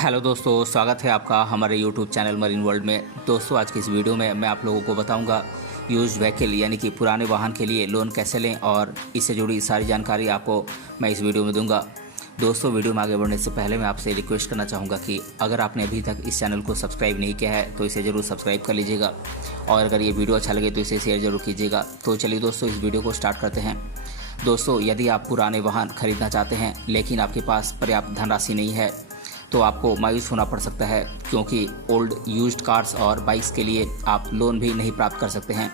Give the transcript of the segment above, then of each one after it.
Hello दोस्तों, स्वागत है आपका हमारे यूट्यूब चैनल मरीन वर्ल्ड में। दोस्तों, आज की इस वीडियो में मैं आप लोगों को बताऊंगा यूज्ड व्हीकल यानी कि पुराने वाहन के लिए लोन कैसे लें, और इससे जुड़ी सारी जानकारी आपको मैं इस वीडियो में दूंगा। दोस्तों, वीडियो में आगे बढ़ने से पहले मैं आपसे रिक्वेस्ट करना चाहूँगा कि अगर आपने अभी तक इस चैनल को सब्सक्राइब नहीं किया है तो इसे ज़रूर सब्सक्राइब कर लीजिएगा, और अगर ये वीडियो अच्छा लगे तो इसे शेयर ज़रूर कीजिएगा। तो चलिए दोस्तों, इस वीडियो को स्टार्ट करते हैं। दोस्तों, यदि आप पुराने वाहन खरीदना चाहते हैं लेकिन आपके पास पर्याप्त धनराशि नहीं है तो आपको मायूस होना पड़ सकता है, क्योंकि ओल्ड यूज्ड कार्स और बाइक्स के लिए आप लोन भी नहीं प्राप्त कर सकते हैं।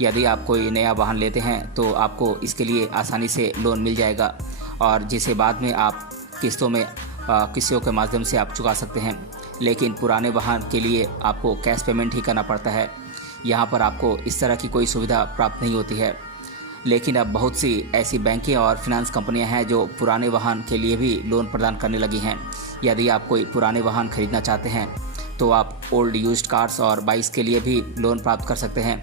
यदि आप कोई नया वाहन लेते हैं तो आपको इसके लिए आसानी से लोन मिल जाएगा, और जिसे बाद में आप किस्तों के माध्यम से आप चुका सकते हैं। लेकिन पुराने वाहन के लिए आपको कैश पेमेंट ही करना पड़ता है। यहाँ पर आपको इस तरह की कोई सुविधा प्राप्त नहीं होती है। लेकिन अब बहुत सी ऐसी बैंकें और फिनेंस कंपनियां हैं जो पुराने वाहन के लिए भी लोन प्रदान करने लगी हैं। यदि आप कोई पुराने वाहन खरीदना चाहते हैं तो आप ओल्ड यूज्ड कार्स और बाइक्स के लिए भी लोन प्राप्त कर सकते हैं।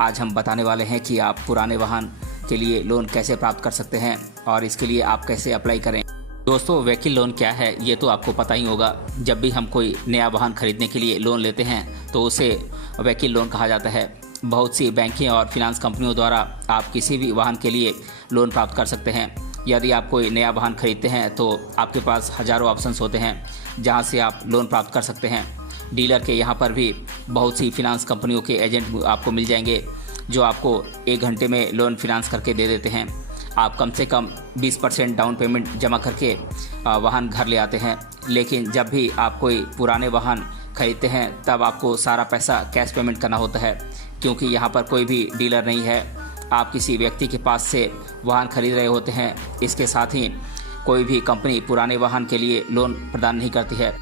आज हम बताने वाले हैं कि आप पुराने वाहन के लिए लोन कैसे प्राप्त कर सकते हैं और इसके लिए आप कैसे अप्लाई करें। दोस्तों, व्हीकल लोन क्या है ये तो आपको पता ही होगा। जब भी हम कोई नया वाहन खरीदने के लिए लोन लेते हैं तो उसे व्हीकल लोन कहा जाता है। बहुत सी बैंकें और फिनेंस कंपनियों द्वारा आप किसी भी वाहन के लिए लोन प्राप्त कर सकते हैं। यदि आप कोई नया वाहन खरीदते हैं तो आपके पास हज़ारों ऑप्शंस होते हैं जहां से आप लोन प्राप्त कर सकते हैं। डीलर के यहां पर भी बहुत सी फिनेंस कंपनियों के एजेंट आपको मिल जाएंगे जो आपको 1 घंटे में लोन फिनेंस करके दे देते हैं। आप कम से कम 20% डाउन पेमेंट जमा करके वाहन घर ले आते हैं। लेकिन जब भी आप कोई पुराने वाहन खरीदते हैं तब आपको सारा पैसा कैश पेमेंट करना होता है, क्योंकि यहाँ पर कोई भी डीलर नहीं है। आप किसी व्यक्ति के पास से वाहन खरीद रहे होते हैं। इसके साथ ही कोई भी कंपनी पुराने वाहन के लिए लोन प्रदान नहीं करती है।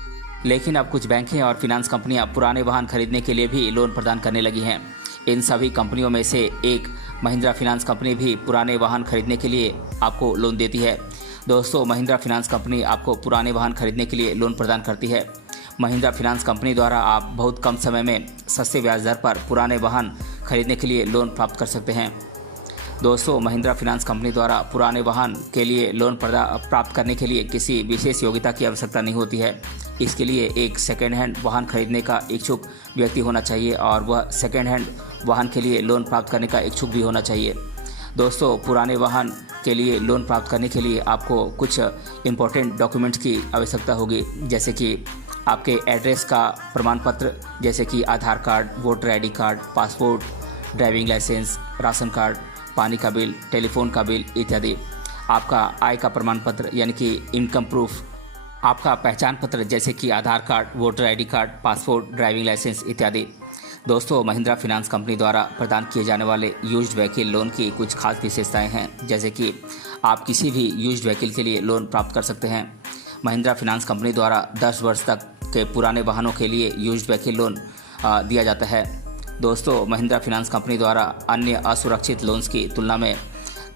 लेकिन अब कुछ बैंकें और फिनेंस कंपनियां पुराने वाहन खरीदने के लिए भी लोन प्रदान करने लगी हैं। इन सभी कंपनियों में से एक महिंद्रा फिनेंस कंपनी भी पुराने वाहन खरीदने के लिए आपको लोन देती है। दोस्तों, महिंद्रा फिनेंस कंपनी आपको पुराने वाहन खरीदने के लिए लोन प्रदान करती है। महिंद्रा फिनेंस कंपनी द्वारा आप बहुत कम समय में सस्ते ब्याज दर पर पुराने वाहन खरीदने के लिए लोन प्राप्त कर सकते हैं। दोस्तों, महिंद्रा फिनेंस कंपनी द्वारा पुराने वाहन के लिए लोन प्राप्त करने के लिए किसी विशेष योग्यता की आवश्यकता नहीं होती है। इसके लिए एक सेकेंड हैंड वाहन खरीदने का इच्छुक व्यक्ति होना चाहिए, और वह सेकेंड हैंड वाहन के लिए लोन प्राप्त करने का इच्छुक भी होना चाहिए। दोस्तों, पुराने वाहन के लिए लोन प्राप्त करने के लिए आपको कुछ इम्पोर्टेंट डॉक्यूमेंट्स की आवश्यकता होगी, जैसे कि आपके एड्रेस का प्रमाण पत्र, जैसे कि Aadhaar card, voter ID card, passport, driving licence, ration card, पानी का बिल, टेलीफोन का बिल इत्यादि। आपका आय का प्रमाण पत्र यानी कि इनकम प्रूफ, आपका पहचान पत्र जैसे कि Aadhaar card, voter ID card, passport, driving licence इत्यादि। दोस्तों, महिंद्रा फिनेंस कंपनी द्वारा प्रदान किए जाने वाले यूज्ड व्हीकल लोन की कुछ खास विशेषताएं हैं, जैसे कि आप किसी भी यूज्ड व्हीकल के लिए लोन प्राप्त कर सकते हैं। महिंद्रा फिनेंस कंपनी द्वारा 10 वर्ष तक के पुराने वाहनों के लिए यूज्ड व्हीकल लोन दिया जाता है। दोस्तों, महिंद्रा फिनेंस कंपनी द्वारा अन्य असुरक्षित लोन्स की तुलना में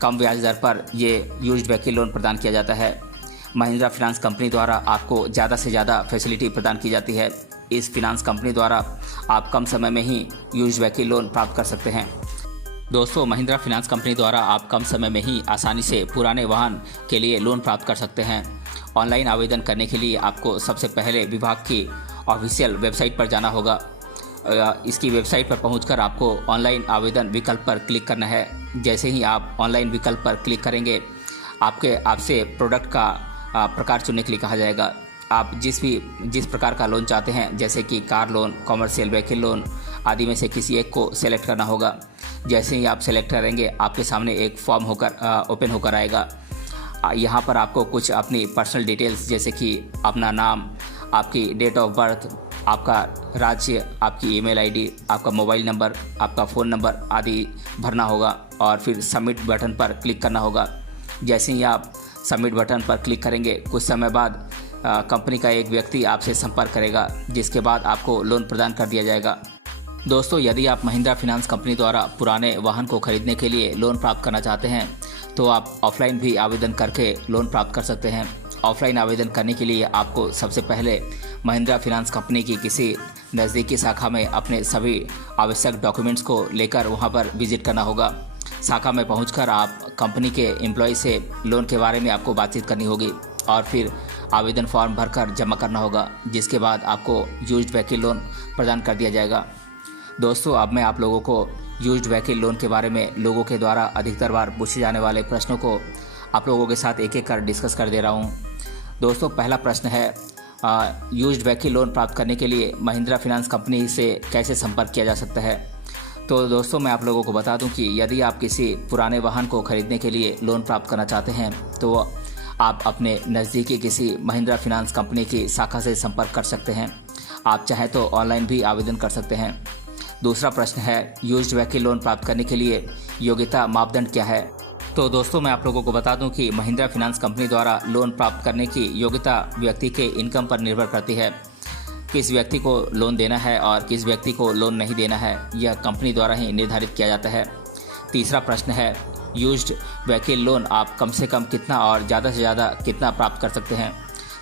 कम ब्याज दर पर ये यूज्ड व्हीकल लोन प्रदान किया जाता है। महिंद्रा फिनेंस कंपनी द्वारा आपको ज़्यादा से ज़्यादा फैसिलिटी प्रदान की जाती है। इस फिनेंस कंपनी द्वारा आप कम समय में ही यूज्ड व्हीकल लोन प्राप्त कर सकते हैं। दोस्तों, महिंद्रा फिनेंस कंपनी द्वारा आप कम समय में ही आसानी से पुराने वाहन के लिए लोन प्राप्त कर सकते हैं। ऑनलाइन आवेदन करने के लिए आपको सबसे पहले विभाग की ऑफिशियल वेबसाइट पर जाना होगा। इसकी वेबसाइट पर पहुंचकर आपको ऑनलाइन आवेदन विकल्प पर क्लिक करना है। जैसे ही आप ऑनलाइन विकल्प पर क्लिक करेंगे आपसे प्रोडक्ट का प्रकार चुनने के लिए कहा जाएगा। आप जिस प्रकार का लोन चाहते हैं, जैसे कि car loan, commercial vehicle loan आदि में से किसी एक को सेलेक्ट करना होगा। जैसे ही आप सेलेक्ट करेंगे आपके सामने एक फॉर्म ओपन होकर आएगा। यहाँ पर आपको कुछ अपनी पर्सनल डिटेल्स, जैसे कि अपना नाम, आपकी डेट ऑफ बर्थ, आपका राज्य, आपकी ईमेल आईडी, आपका मोबाइल नंबर, आपका फ़ोन नंबर आदि भरना होगा, और फिर सबमिट बटन पर क्लिक करना होगा। जैसे ही आप सबमिट बटन पर क्लिक करेंगे कुछ समय बाद कंपनी का एक व्यक्ति आपसे संपर्क करेगा, जिसके बाद आपको लोन प्रदान कर दिया जाएगा। दोस्तों, यदि आप महिंद्रा फिनेंस कंपनी द्वारा पुराने वाहन को खरीदने के लिए लोन प्राप्त करना चाहते हैं तो आप ऑफलाइन भी आवेदन करके लोन प्राप्त कर सकते हैं। ऑफलाइन आवेदन करने के लिए आपको सबसे पहले महिंद्रा फिनेंस कंपनी की किसी नज़दीकी शाखा में अपने सभी आवश्यक डॉक्यूमेंट्स को लेकर वहां पर विजिट करना होगा। शाखा में पहुंचकर आप कंपनी के एम्प्लॉय से लोन के बारे में आपको बातचीत करनी होगी, और फिर आवेदन फॉर्म भरकर जमा करना होगा, जिसके बाद आपको यूज्ड व्हीकल लोन प्रदान कर दिया जाएगा। दोस्तों, अब मैं आप लोगों को यूज्ड व्हीकल लोन के बारे में लोगों के द्वारा अधिकतर बार पूछे जाने वाले प्रश्नों को आप लोगों के साथ एक एक कर डिस्कस कर दे रहा हूँ। दोस्तों, पहला प्रश्न है यूज्ड व्हीकल लोन प्राप्त करने के लिए महिंद्रा फाइनेंस कंपनी से कैसे संपर्क किया जा सकता है। तो दोस्तों, मैं आप लोगों को बता दूं कि यदि आप किसी पुराने वाहन को खरीदने के लिए लोन प्राप्त करना चाहते हैं तो आप अपने नज़दीकी किसी महिंद्रा फाइनेंस कंपनी की शाखा से संपर्क कर सकते हैं। आप चाहें तो ऑनलाइन भी आवेदन कर सकते हैं। दूसरा प्रश्न है यूज्ड व्हीकल लोन प्राप्त करने के लिए योग्यता मापदंड क्या है। तो दोस्तों, मैं आप लोगों को बता दूं कि महिंद्रा फाइनेंस कंपनी द्वारा लोन प्राप्त करने की योग्यता व्यक्ति के इनकम पर निर्भर करती है। किस व्यक्ति को लोन देना है और किस व्यक्ति को लोन नहीं देना है, यह कंपनी द्वारा ही निर्धारित किया जाता है। तीसरा प्रश्न है यूज्ड व्हीकल लोन आप कम से कम कितना और ज़्यादा से ज़्यादा कितना प्राप्त कर सकते हैं।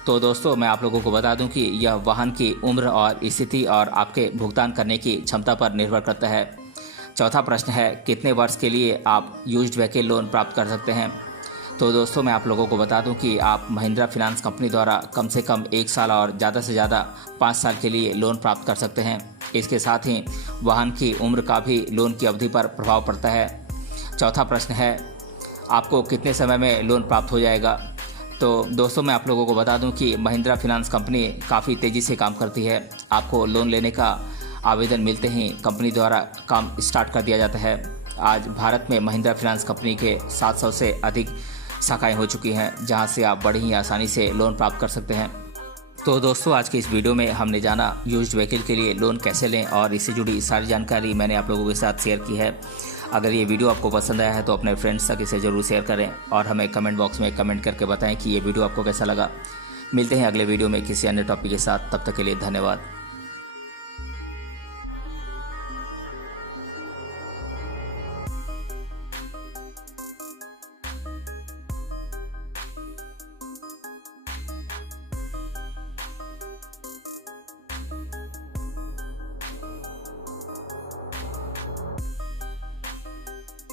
तो दोस्तों, मैं आप लोगों को बता दूं कि यह वाहन की उम्र और स्थिति और आपके भुगतान करने की क्षमता पर निर्भर करता है। चौथा प्रश्न है कितने वर्ष के लिए आप यूज्ड व्हीकल लोन प्राप्त कर सकते हैं। तो दोस्तों, मैं आप लोगों को बता दूं कि आप महिंद्रा फाइनेंस कंपनी द्वारा कम से कम 1 साल और ज़्यादा से ज़्यादा 5 साल के लिए लोन प्राप्त कर सकते हैं। इसके साथ ही वाहन की उम्र का भी लोन की अवधि पर प्रभाव पड़ता है। चौथा प्रश्न है आपको कितने समय में लोन प्राप्त हो जाएगा। तो दोस्तों, मैं आप लोगों को बता दूं कि महिंद्रा फाइनेंस कंपनी काफ़ी तेज़ी से काम करती है। आपको लोन लेने का आवेदन मिलते ही कंपनी द्वारा काम स्टार्ट कर दिया जाता है। आज भारत में महिंद्रा फाइनेंस कंपनी के 700 से अधिक शाखाएं हो चुकी हैं, जहां से आप बड़ी ही आसानी से लोन प्राप्त कर सकते हैं। तो दोस्तों, आज के इस वीडियो में हमने जाना यूज्ड व्हीकल के लिए लोन कैसे लें और इससे जुड़ी सारी जानकारी मैंने आप लोगों के साथ शेयर की है। अगर ये वीडियो आपको पसंद आया है तो अपने फ्रेंड्स तक इसे ज़रूर शेयर करें और हमें कमेंट बॉक्स में कमेंट करके बताएं कि ये वीडियो आपको कैसा लगा। मिलते हैं अगले वीडियो में किसी अन्य टॉपिक के साथ। तब तक के लिए धन्यवाद।